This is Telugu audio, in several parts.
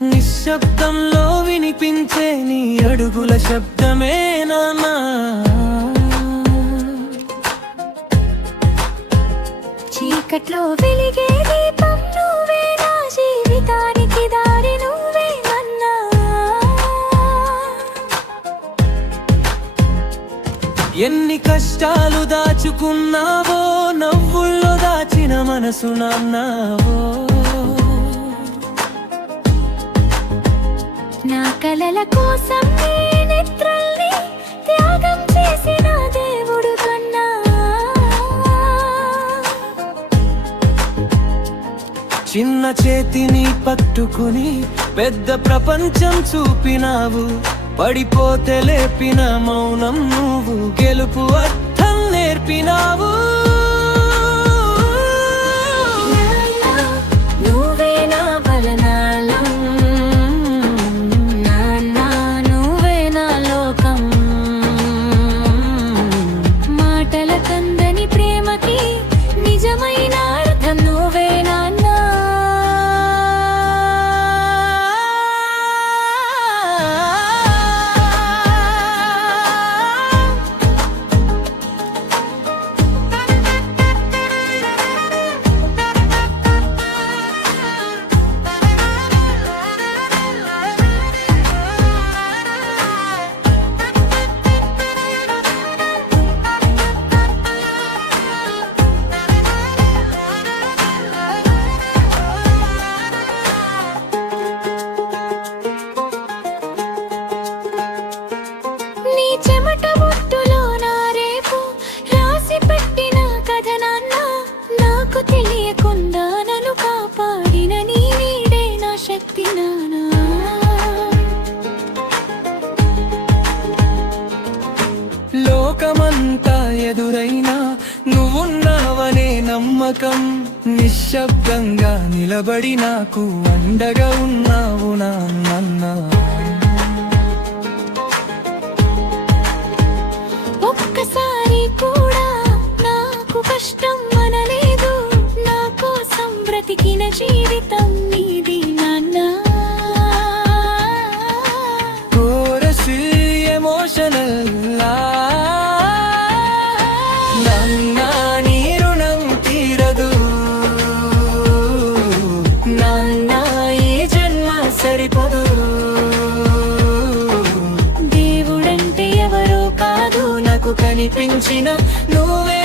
నిశ్శబ్దంలో వినిపించే నీ అడుగుల శబ్దమేనా? చీకట్లో వెలిగే దీపం నువ్వే నా జీవితానికి దారి నువ్వే అన్నా ఎన్ని కష్టాలు దాచుకున్నావో నవ్వుల్లో దాచిన మనసు నాన్నావో. నా కలల కోసం చిన్న చేతిని పట్టుకుని పెద్ద ప్రపంచం చూపినావు. పడిపోతే లేపిన మౌనం నువ్వు. గెలుపు అర్థం నేర్పినావు. లోకమంతా ఎదురైనా నువ్వున్నావనే నమ్మకం. నిశ్శబ్దంగా నిలబడి నాకు అండగా ఉన్నావు నాన్న. ఒక్కసారి కూడా నాకు కష్టం అనలేదు. నా కోసం బ్రతికిన జీవితం నీది. సరిపోదు. దేవుడంటే ఎవరో కాదు నాకు కనిపించిన నువ్వే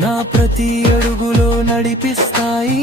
నా ప్రతి అడుగులో నడిపిస్తాయి.